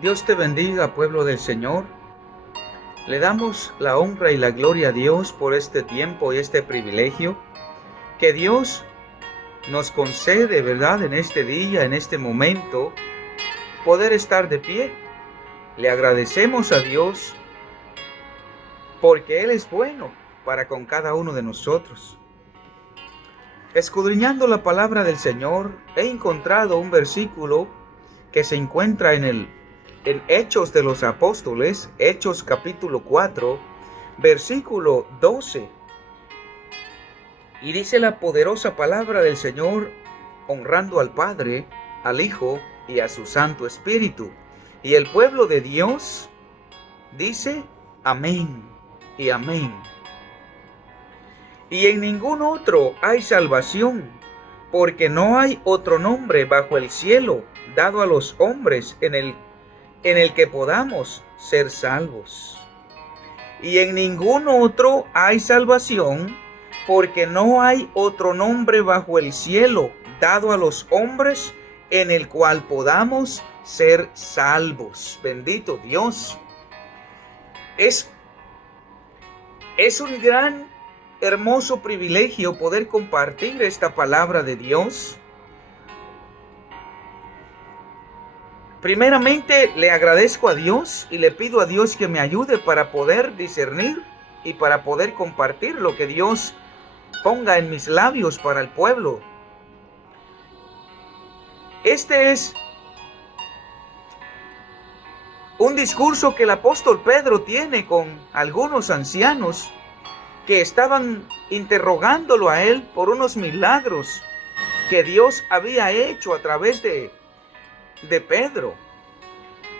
Dios te bendiga, pueblo del Señor. Le damos la honra y la gloria a Dios por este tiempo y este privilegio que Dios nos concede, ¿verdad? En este día, en este momento, poder estar de pie. Le agradecemos a Dios porque Él es bueno para con cada uno de nosotros. Escudriñando la palabra del Señor, he encontrado un versículo que se encuentra en Hechos de los Apóstoles, Hechos capítulo 4, versículo 12. Y dice la poderosa palabra del Señor, honrando al Padre, al Hijo y a su Santo Espíritu. Y el pueblo de Dios dice, amén y amén. Y en ningún otro hay salvación, porque no hay otro nombre bajo el cielo dado a los hombres en el que podamos ser salvos. Y en ningún otro hay salvación, porque no hay otro nombre bajo el cielo dado a los hombres en el cual podamos ser salvos. Bendito Dios. Es un gran, hermoso privilegio poder compartir esta palabra de Dios. Primeramente le agradezco a Dios y le pido a Dios que me ayude para poder discernir y para poder compartir lo que Dios ponga en mis labios para el pueblo. Este es un discurso que el apóstol Pedro tiene con algunos ancianos que estaban interrogándolo a él por unos milagros que Dios había hecho a través de Pedro.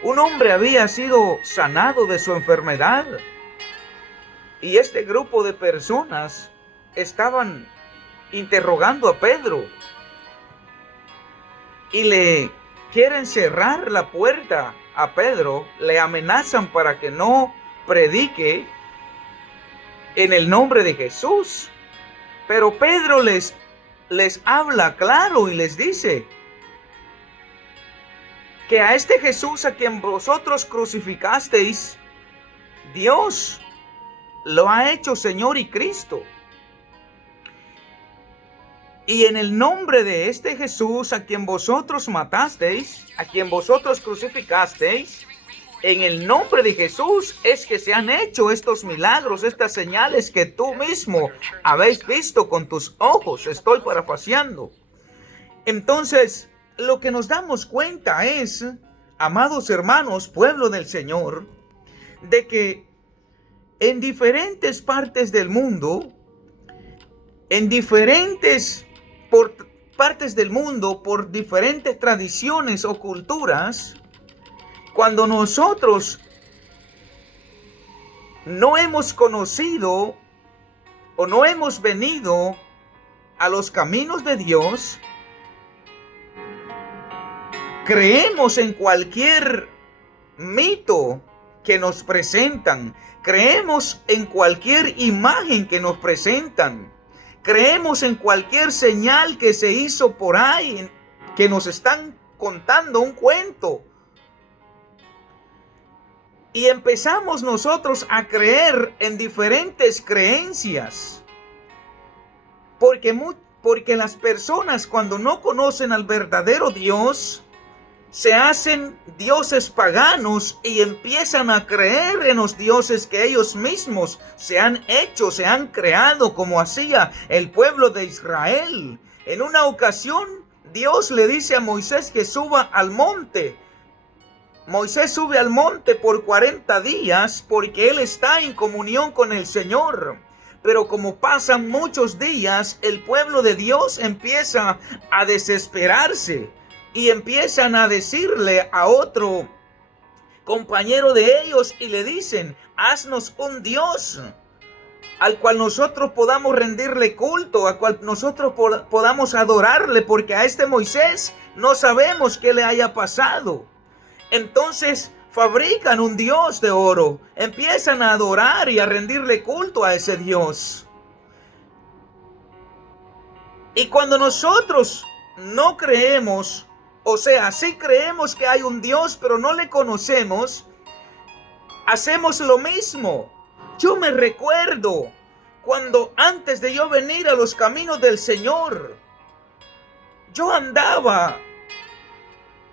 Un hombre había sido sanado de su enfermedad y este grupo de personas estaban interrogando a Pedro y le quieren cerrar la puerta a Pedro, le amenazan para que no predique en el nombre de Jesús. Pero Pedro les habla claro y les dice que a este Jesús a quien vosotros crucificasteis, Dios lo ha hecho Señor y Cristo. Y en el nombre de este Jesús a quien vosotros matasteis, a quien vosotros crucificasteis, en el nombre de Jesús es que se han hecho estos milagros, estas señales que tú mismo habéis visto con tus ojos. Estoy parafraseando. Entonces, lo que nos damos cuenta es, amados hermanos, pueblo del Señor, de que en diferentes partes del mundo, por diferentes tradiciones o culturas, cuando nosotros no hemos conocido o no hemos venido a los caminos de Dios, creemos en cualquier mito que nos presentan, creemos en cualquier imagen que nos presentan, creemos en cualquier señal que se hizo por ahí, que nos están contando un cuento. Y empezamos nosotros a creer en diferentes creencias. Porque las personas, cuando no conocen al verdadero Dios, se hacen dioses paganos y empiezan a creer en los dioses que ellos mismos se han hecho, se han creado, como hacía el pueblo de Israel. En una ocasión, Dios le dice a Moisés que suba al monte. Moisés sube al monte por 40 días porque él está en comunión con el Señor. Pero como pasan muchos días, el pueblo de Dios empieza a desesperarse y empiezan a decirle a otro compañero de ellos y le dicen: haznos un Dios al cual nosotros podamos rendirle culto, al cual nosotros podamos adorarle, porque a este Moisés no sabemos qué le haya pasado. Entonces fabrican un dios de oro, empiezan a adorar y a rendirle culto a ese Dios. Y cuando nosotros no creemos O sea, sí creemos que hay un Dios, pero no le conocemos. Hacemos lo mismo. Yo me recuerdo cuando antes de yo venir a los caminos del Señor, yo andaba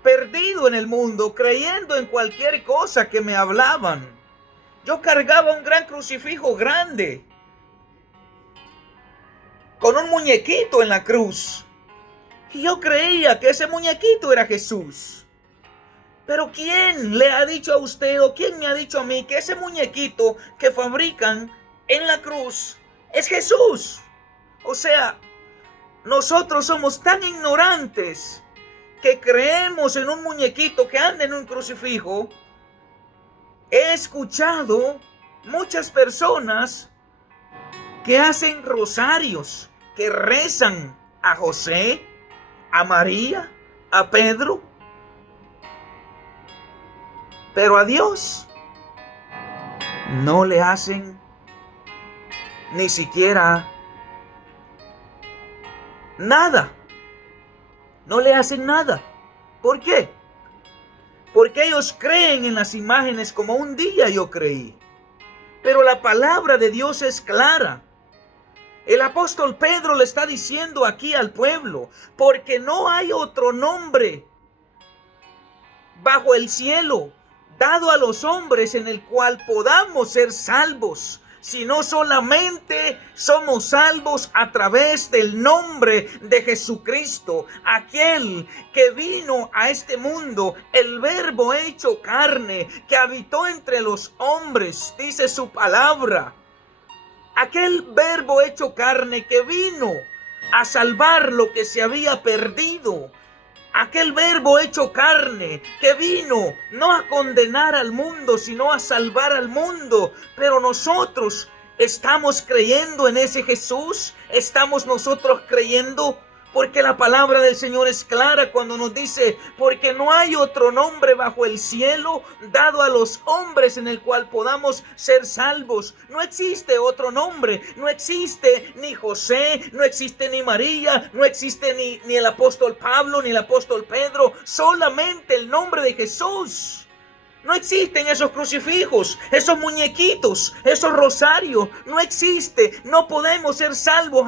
perdido en el mundo, creyendo en cualquier cosa que me hablaban. Yo cargaba un gran crucifijo grande, con un muñequito en la cruz. Y yo creía que ese muñequito era Jesús. Pero ¿quién le ha dicho a usted o quién me ha dicho a mí que ese muñequito que fabrican en la cruz es Jesús? O sea, nosotros somos tan ignorantes que creemos en un muñequito que anda en un crucifijo. He escuchado muchas personas que hacen rosarios, que rezan a José, a María, a Pedro, pero a Dios no le hacen ni siquiera nada. No le hacen nada. ¿Por qué? Porque ellos creen en las imágenes como un día yo creí. Pero la palabra de Dios es clara. El apóstol Pedro le está diciendo aquí al pueblo, porque no hay otro nombre bajo el cielo dado a los hombres en el cual podamos ser salvos, sino solamente somos salvos a través del nombre de Jesucristo, aquel que vino a este mundo, el verbo hecho carne, que habitó entre los hombres, dice su palabra. Aquel verbo hecho carne que vino a salvar lo que se había perdido. Aquel verbo hecho carne que vino no a condenar al mundo, sino a salvar al mundo. Pero nosotros estamos creyendo en ese Jesús. Estamos nosotros creyendo, porque la palabra del Señor es clara cuando nos dice, porque no hay otro nombre bajo el cielo dado a los hombres en el cual podamos ser salvos. No existe otro nombre, no existe ni José, no existe ni María, no existe ni el apóstol Pablo, ni el apóstol Pedro, solamente el nombre de Jesús. No existen esos crucifijos, esos muñequitos, esos rosarios, no existe. No podemos ser salvos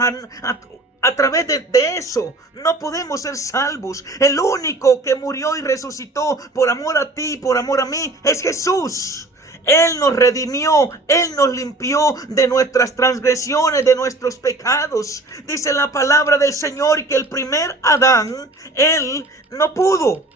a través de eso. No podemos ser salvos. El único que murió y resucitó por amor a ti, por amor a mí, es Jesús. Él nos redimió, Él nos limpió de nuestras transgresiones, de nuestros pecados. Dice la palabra del Señor que el primer Adán, él no pudo.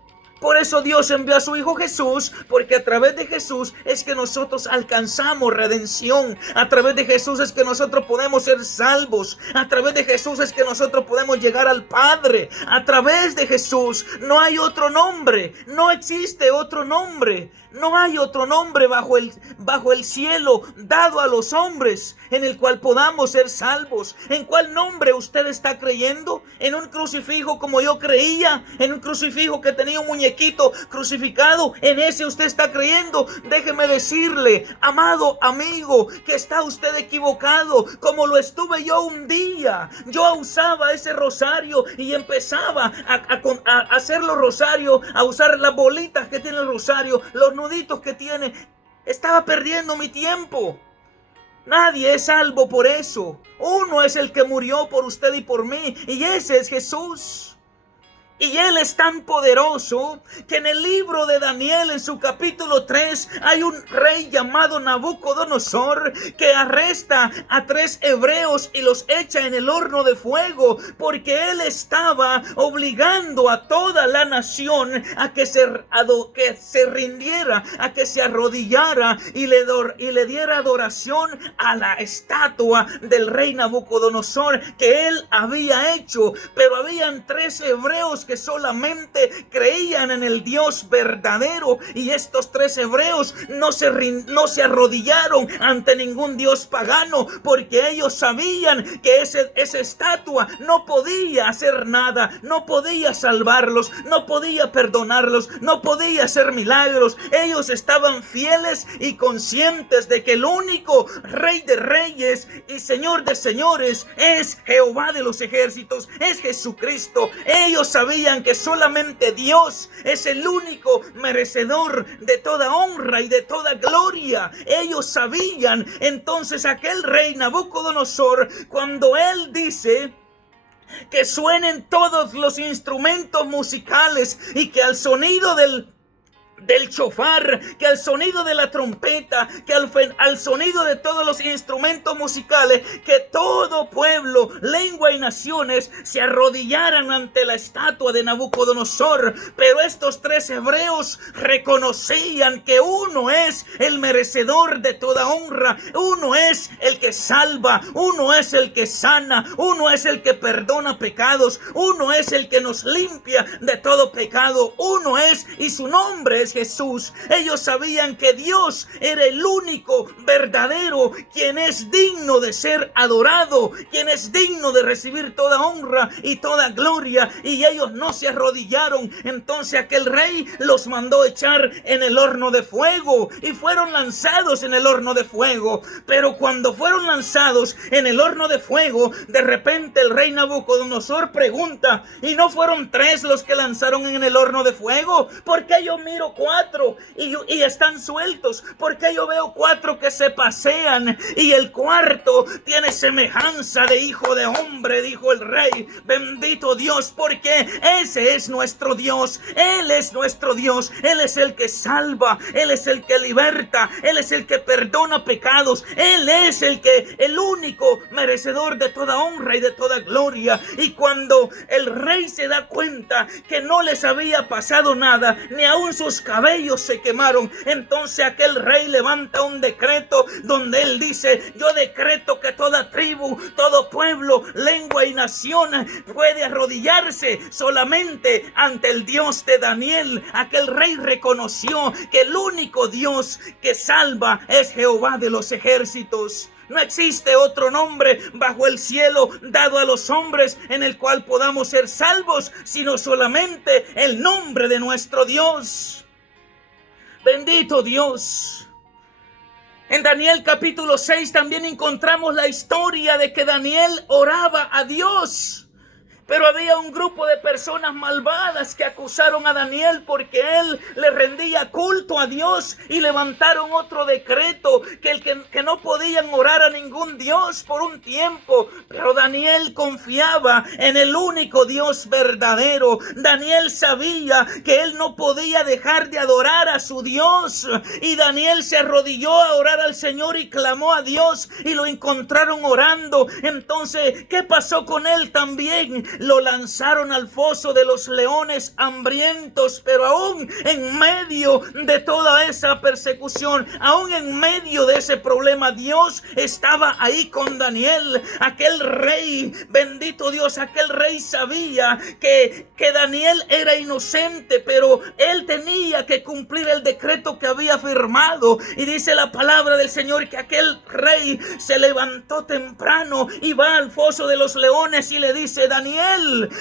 Por eso Dios envió a su Hijo Jesús, porque a través de Jesús es que nosotros alcanzamos redención. A través de Jesús es que nosotros podemos ser salvos. A través de Jesús es que nosotros podemos llegar al Padre. A través de Jesús no hay otro nombre, no existe otro nombre. No hay otro nombre bajo el cielo dado a los hombres en el cual podamos ser salvos. ¿En cuál nombre usted está creyendo? ¿En un crucifijo como yo creía? ¿En un crucifijo que tenía un muñequito crucificado? ¿En ese usted está creyendo? Déjeme decirle, amado amigo, que está usted equivocado, como lo estuve yo un día. Yo usaba ese rosario y empezaba a hacer los rosarios, a usar las bolitas que tiene el rosario, los nuditos que tiene. Estaba perdiendo mi tiempo. Nadie es salvo por eso. Uno es el que murió por usted y por mí, y ese es Jesús. Y Él es tan poderoso que en el libro de Daniel, en su capítulo 3, hay un rey llamado Nabucodonosor que arresta a 3 hebreos y los echa en el horno de fuego, porque él estaba obligando a toda la nación a que se rindiera, a que se arrodillara y le diera adoración a la estatua del rey Nabucodonosor que él había hecho. Pero habían 3 hebreos que solamente creían en el Dios verdadero, y estos 3 hebreos no se arrodillaron ante ningún dios pagano, porque ellos sabían que esa estatua no podía hacer nada, no podía salvarlos, no podía perdonarlos, no podía hacer milagros. Ellos estaban fieles y conscientes de que el único Rey de reyes y Señor de señores es Jehová de los ejércitos, es Jesucristo. Ellos sabían sabían que solamente Dios es el único merecedor de toda honra y de toda gloria. Ellos sabían. Entonces aquel rey Nabucodonosor, cuando él dice que suenen todos los instrumentos musicales y que al sonido del chofar, que al sonido de la trompeta, que al sonido de todos los instrumentos musicales, que todo pueblo, lengua y naciones se arrodillaran ante la estatua de Nabucodonosor. Pero estos tres hebreos reconocían que uno es el merecedor de toda honra, uno es el que salva, uno es el que sana, uno es el que perdona pecados, uno es el que nos limpia de todo pecado, uno es, y su nombre es Jesús. Ellos sabían que Dios era el único verdadero, quien es digno de ser adorado, quien es digno de recibir toda honra y toda gloria, y ellos no se arrodillaron. Entonces aquel rey los mandó echar en el horno de fuego y fueron lanzados en el horno de fuego. Pero cuando fueron lanzados en el horno de fuego, de repente el rey Nabucodonosor pregunta: ¿y no fueron tres los que lanzaron en el horno de fuego? ¿Por qué yo miro cuatro y están sueltos? ¿Por qué yo veo cuatro que se pasean y el cuarto tiene semejanza de hijo de hombre? Dijo el rey. Bendito Dios, porque ese es nuestro Dios. Él es nuestro Dios. Él es el que salva, Él es el que liberta, Él es el que perdona pecados, Él es el único merecedor de toda honra y de toda gloria. Y cuando el rey se da cuenta que no les había pasado nada, ni aún sus cabellos se quemaron, entonces aquel rey levanta un decreto donde él dice: yo decreto que toda tribu, todo pueblo, lengua y nación puede arrodillarse solamente ante el Dios de Daniel. Aquel rey reconoció que el único Dios que salva es Jehová de los ejércitos. No existe otro nombre bajo el cielo dado a los hombres en el cual podamos ser salvos, sino solamente el nombre de nuestro Dios. Bendito Dios. En Daniel capítulo 6 también encontramos la historia de que Daniel oraba a Dios. Pero había un grupo de personas malvadas que acusaron a Daniel porque él le rendía culto a Dios, y levantaron otro decreto que no podían orar a ningún Dios por un tiempo. Pero Daniel confiaba en el único Dios verdadero. Daniel sabía que él no podía dejar de adorar a su Dios, y Daniel se arrodilló a orar al Señor y clamó a Dios, y lo encontraron orando. Entonces, ¿qué pasó con él también? Lo lanzaron al foso de los leones hambrientos. Pero aún en medio de toda esa persecución, aún en medio de ese problema, Dios estaba ahí con Daniel. Aquel rey, bendito Dios, aquel rey sabía que Daniel era inocente, pero él tenía que cumplir el decreto que había firmado. Y dice la palabra del Señor que aquel rey se levantó temprano y va al foso de los leones y le dice: Daniel,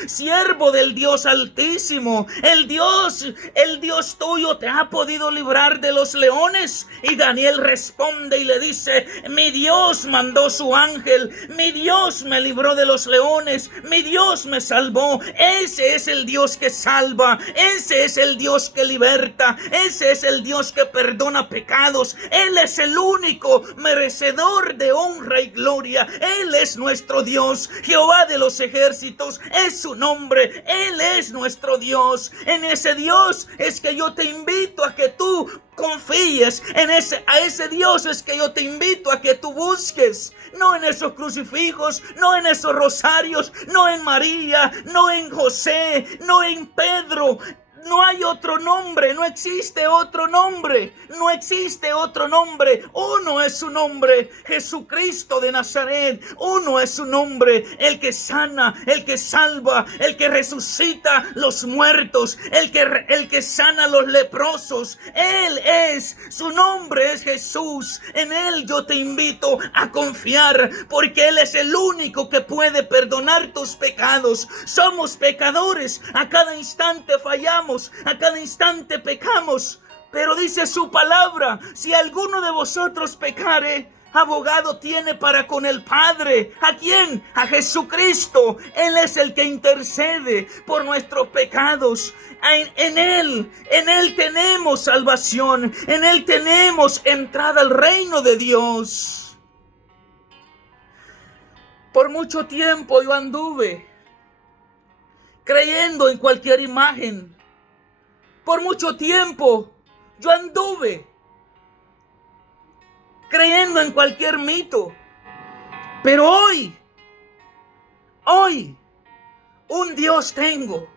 siervo del Dios Altísimo, el Dios tuyo te ha podido librar de los leones. Y Daniel responde y le dice: mi Dios mandó su ángel, mi Dios me libró de los leones, mi Dios me salvó. Ese es el Dios que salva, ese es el Dios que liberta, ese es el Dios que perdona pecados. Él es el único merecedor de honra y gloria. Él es nuestro Dios, Jehová de los ejércitos es su nombre. Él es nuestro Dios. En ese Dios es que yo te invito a que tú confíes. A ese Dios es que yo te invito a que tú busques. No en esos crucifijos, no en esos rosarios, no en María, no en José, no en Pedro. No hay otro nombre, no existe otro nombre, no existe otro nombre. Uno es su nombre, Jesucristo de Nazaret. Uno es su nombre, el que sana, el que salva, el que resucita los muertos, el que sana a los leprosos. Él es, su nombre es Jesús. En Él yo te invito a confiar, porque Él es el único que puede perdonar tus pecados. Somos pecadores, a cada instante fallamos, a cada instante pecamos, pero dice su palabra: si alguno de vosotros pecare, abogado tiene para con el Padre? ¿A quién? A Jesucristo. Él es el que intercede por nuestros pecados. En Él tenemos salvación. En Él tenemos entrada al reino de Dios. Por mucho tiempo yo anduve creyendo en cualquier imagen. Por mucho tiempo yo anduve creyendo en cualquier mito. Pero hoy, un Dios tengo.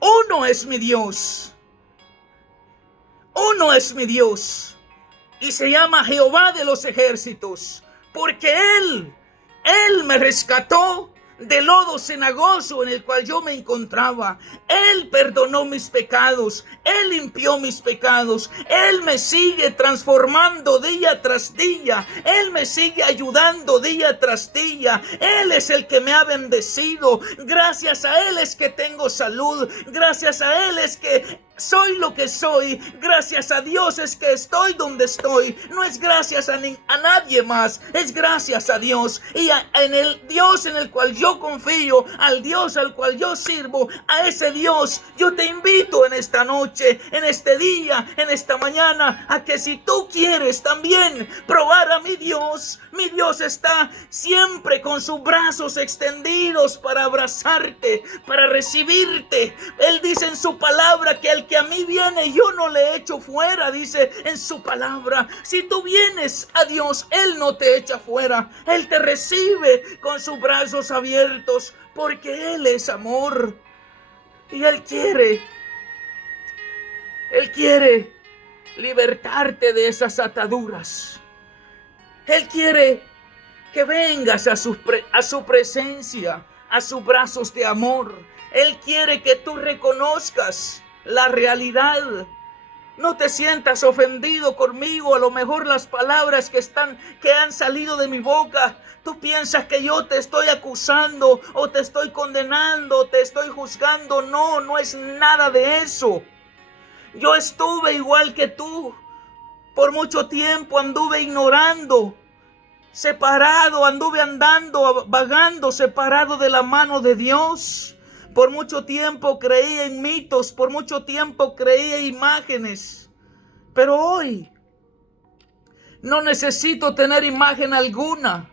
Uno es mi Dios. Uno es mi Dios. Y se llama Jehová de los ejércitos. Porque Él me rescató del lodo cenagoso en el cual yo me encontraba. Él perdonó mis pecados. Él limpió mis pecados. Él me sigue transformando día tras día. Él me sigue ayudando día tras día. Él es el que me ha bendecido. Gracias a Él es que tengo salud. Gracias a Él es que soy lo que soy. Gracias a Dios es que estoy donde estoy. No es gracias a nadie más. Es gracias a Dios. Y en el Dios en el cual yo confío, al Dios al cual yo sirvo, a ese Dios yo te invito en esta noche, en este día, en esta mañana, a que si tú quieres también probar a mi Dios está siempre con sus brazos extendidos para abrazarte, para recibirte. Él dice en su palabra que el que a mí viene yo no le echo fuera, dice en su palabra. Si tú vienes a Dios, Él no te echa fuera. Él te recibe con sus brazos abiertos, porque Él es amor. Y Él quiere libertarte de esas ataduras. Él quiere que vengas a su presencia, a sus brazos de amor. Él quiere que tú reconozcas la realidad. No te sientas ofendido conmigo. A lo mejor las palabras que han salido de mi boca, tú piensas que yo te estoy acusando o te estoy condenando o te estoy juzgando. No, no es nada de eso. Yo estuve igual que tú. Por mucho tiempo anduve ignorando, separado, anduve andando, vagando, separado de la mano de Dios. Por mucho tiempo creí en mitos, por mucho tiempo creí en imágenes. Pero hoy no necesito tener imagen alguna.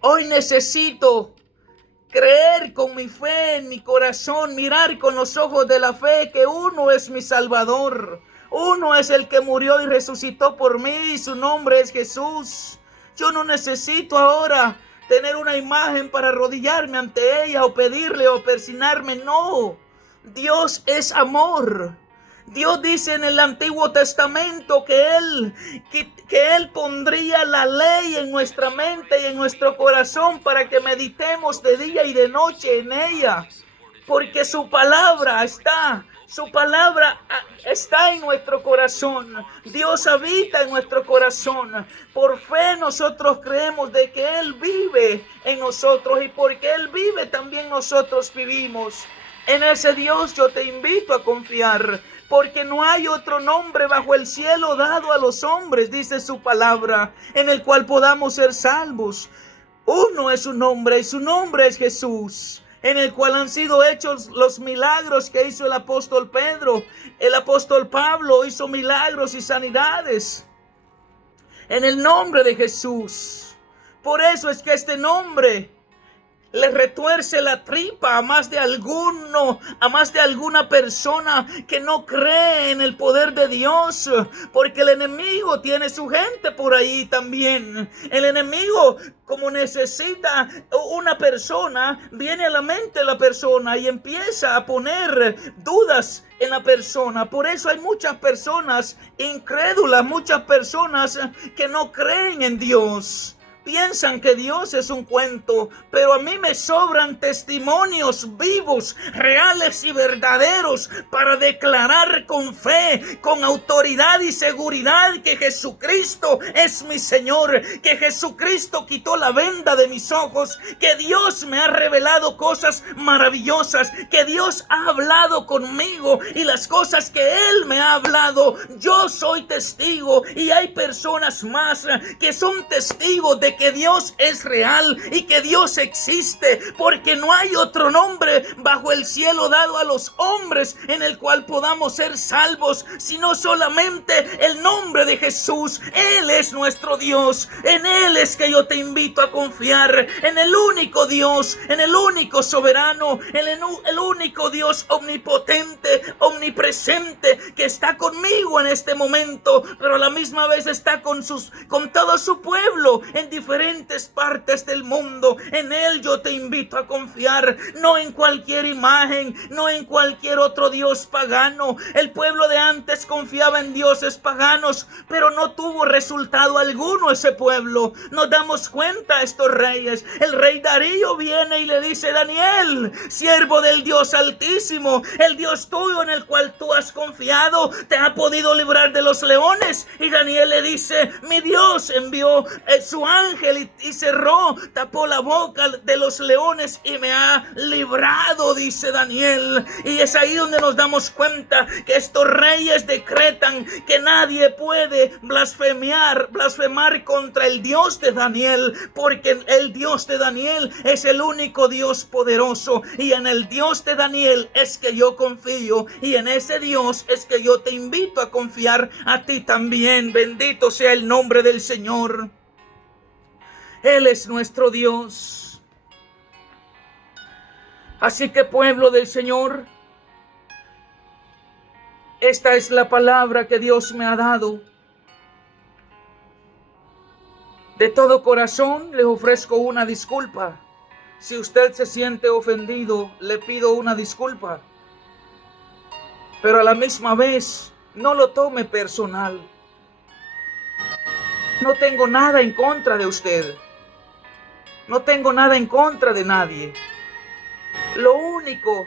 Hoy necesito creer con mi fe en mi corazón, mirar con los ojos de la fe que uno es mi Salvador. Uno es el que murió y resucitó por mí y su nombre es Jesús. Yo no necesito ahora tener una imagen para arrodillarme ante ella o pedirle o persignarme. No, Dios es amor. Dios dice en el Antiguo Testamento que Él pondría la ley en nuestra mente y en nuestro corazón para que meditemos de día y de noche en ella. Porque su palabra está en nuestro corazón. Dios habita en nuestro corazón. Por fe nosotros creemos de que Él vive en nosotros y porque Él vive también nosotros vivimos. En ese Dios yo te invito a confiar, porque no hay otro nombre bajo el cielo dado a los hombres, dice su palabra, en el cual podamos ser salvos. Uno es su nombre y su nombre es Jesús, en el cual han sido hechos los milagros que hizo el apóstol Pedro. El apóstol Pablo hizo milagros y sanidades en el nombre de Jesús. Por eso es que este nombre le retuerce la tripa a más de alguna persona que no cree en el poder de Dios, porque el enemigo tiene su gente por ahí también. El enemigo, como necesita una persona, viene a la mente de la persona y empieza a poner dudas en la persona. Por eso hay muchas personas incrédulas, muchas personas que no creen en Dios. piensan que Dios es un cuento, pero a mí me sobran testimonios vivos, reales y verdaderos para declarar con fe, con autoridad y seguridad que Jesucristo es mi Señor, que Jesucristo quitó la venda de mis ojos, que Dios me ha revelado cosas maravillosas, que Dios ha hablado conmigo y las cosas que Él me ha hablado, yo soy testigo y hay personas más que son testigos de que Dios es real y que Dios existe, porque no hay otro nombre bajo el cielo dado a los hombres en el cual podamos ser salvos, sino solamente el nombre de Jesús. Él es nuestro Dios, en Él es que yo te invito a confiar, en el único Dios, en el único soberano, en el único Dios omnipotente, omnipresente, que está conmigo en este momento, pero a la misma vez está con todo su pueblo en diferentes partes del mundo. En Él yo te invito a confiar, no en cualquier imagen, no en cualquier otro dios pagano. El pueblo de antes confiaba en dioses paganos, pero no tuvo resultado alguno ese pueblo. Nos damos cuenta estos reyes. El rey Darío viene y le dice: Daniel, siervo del Dios Altísimo, el Dios tuyo en el cual tú has confiado, ¿te ha podido librar de los leones? Y Daniel le dice: mi Dios envió su ángel y cerró, tapó la boca de los leones y me ha librado, dice Daniel. Y es ahí donde nos damos cuenta que estos reyes decretan que nadie puede blasfemar contra el Dios de Daniel, porque el Dios de Daniel es el único Dios poderoso, y en el Dios de Daniel es que yo confío, y en ese Dios es que yo te invito a confiar a ti también. Bendito sea el nombre del Señor. Él es nuestro Dios. Así que, pueblo del Señor, esta es la palabra que Dios me ha dado. De todo corazón le ofrezco una disculpa. Si usted se siente ofendido, le pido una disculpa. Pero a la misma vez, no lo tome personal. No tengo nada en contra de usted. No tengo nada en contra de nadie. Lo único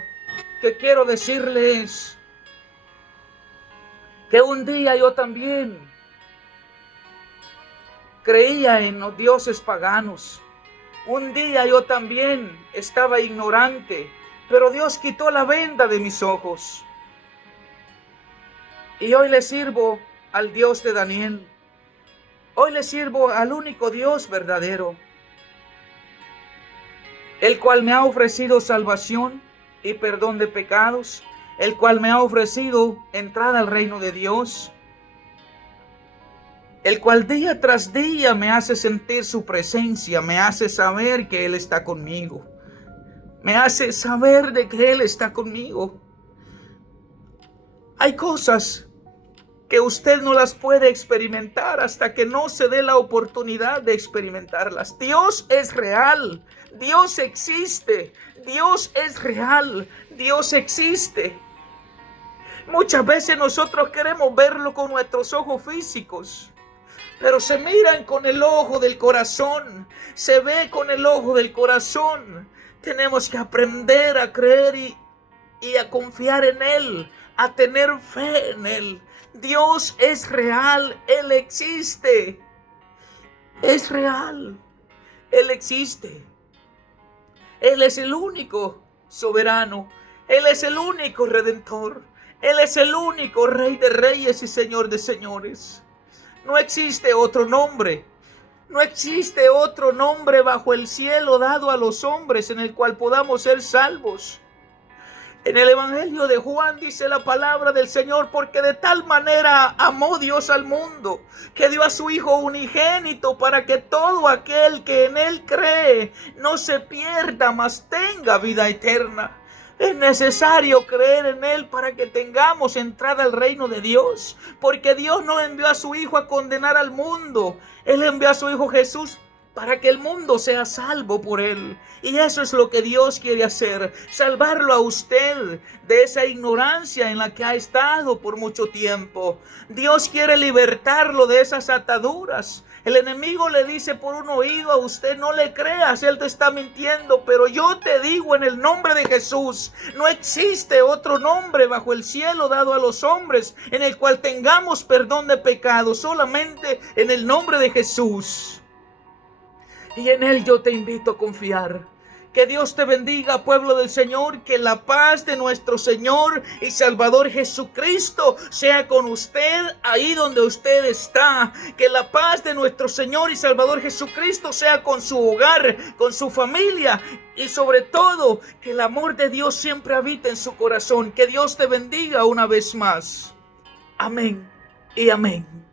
que quiero decirle es que un día yo también creía en los dioses paganos. Un día yo también estaba ignorante, pero Dios quitó la venda de mis ojos. Y hoy le sirvo al Dios de Daniel. Hoy le sirvo al único Dios verdadero, el cual me ha ofrecido salvación y perdón de pecados, el cual me ha ofrecido entrada al reino de Dios, el cual día tras día me hace sentir su presencia, me hace saber que Él está conmigo, me hace saber de que Él está conmigo. Hay cosas que usted no las puede experimentar hasta que no se dé la oportunidad de experimentarlas. Dios es real, Dios existe, Dios es real, Dios existe. Muchas veces nosotros queremos verlo con nuestros ojos físicos, pero se miran con el ojo del corazón, se ve con el ojo del corazón. Tenemos que aprender a creer y a confiar en Él, a tener fe en Él. Dios es real, Él existe, es real, Él existe. Él es el único soberano, Él es el único redentor, Él es el único Rey de reyes y Señor de señores. No existe otro nombre, no existe otro nombre bajo el cielo dado a los hombres en el cual podamos ser salvos. En el Evangelio de Juan dice la palabra del Señor: porque de tal manera amó Dios al mundo, que dio a su Hijo unigénito, para que todo aquel que en Él cree no se pierda, mas tenga vida eterna. Es necesario creer en Él para que tengamos entrada al reino de Dios, porque Dios no envió a su Hijo a condenar al mundo. Él envió a su Hijo Jesús para que el mundo sea salvo por Él. Y eso es lo que Dios quiere hacer, salvarlo a usted de esa ignorancia en la que ha estado por mucho tiempo. Dios quiere libertarlo de esas ataduras El enemigo le dice por un oído a usted: no le creas, él te está mintiendo. Pero yo te digo, en el nombre de Jesús, no existe otro nombre bajo el cielo dado a los hombres en el cual tengamos perdón de pecados, solamente en el nombre de Jesús. Y en él yo te invito a confiar. Que Dios te bendiga, pueblo del Señor. Que la paz de nuestro Señor y Salvador Jesucristo sea con usted ahí donde usted está. Que la paz de nuestro Señor y Salvador Jesucristo sea con su hogar, con su familia. Y sobre todo, que el amor de Dios siempre habite en su corazón. Que Dios te bendiga una vez más. Amén y amén.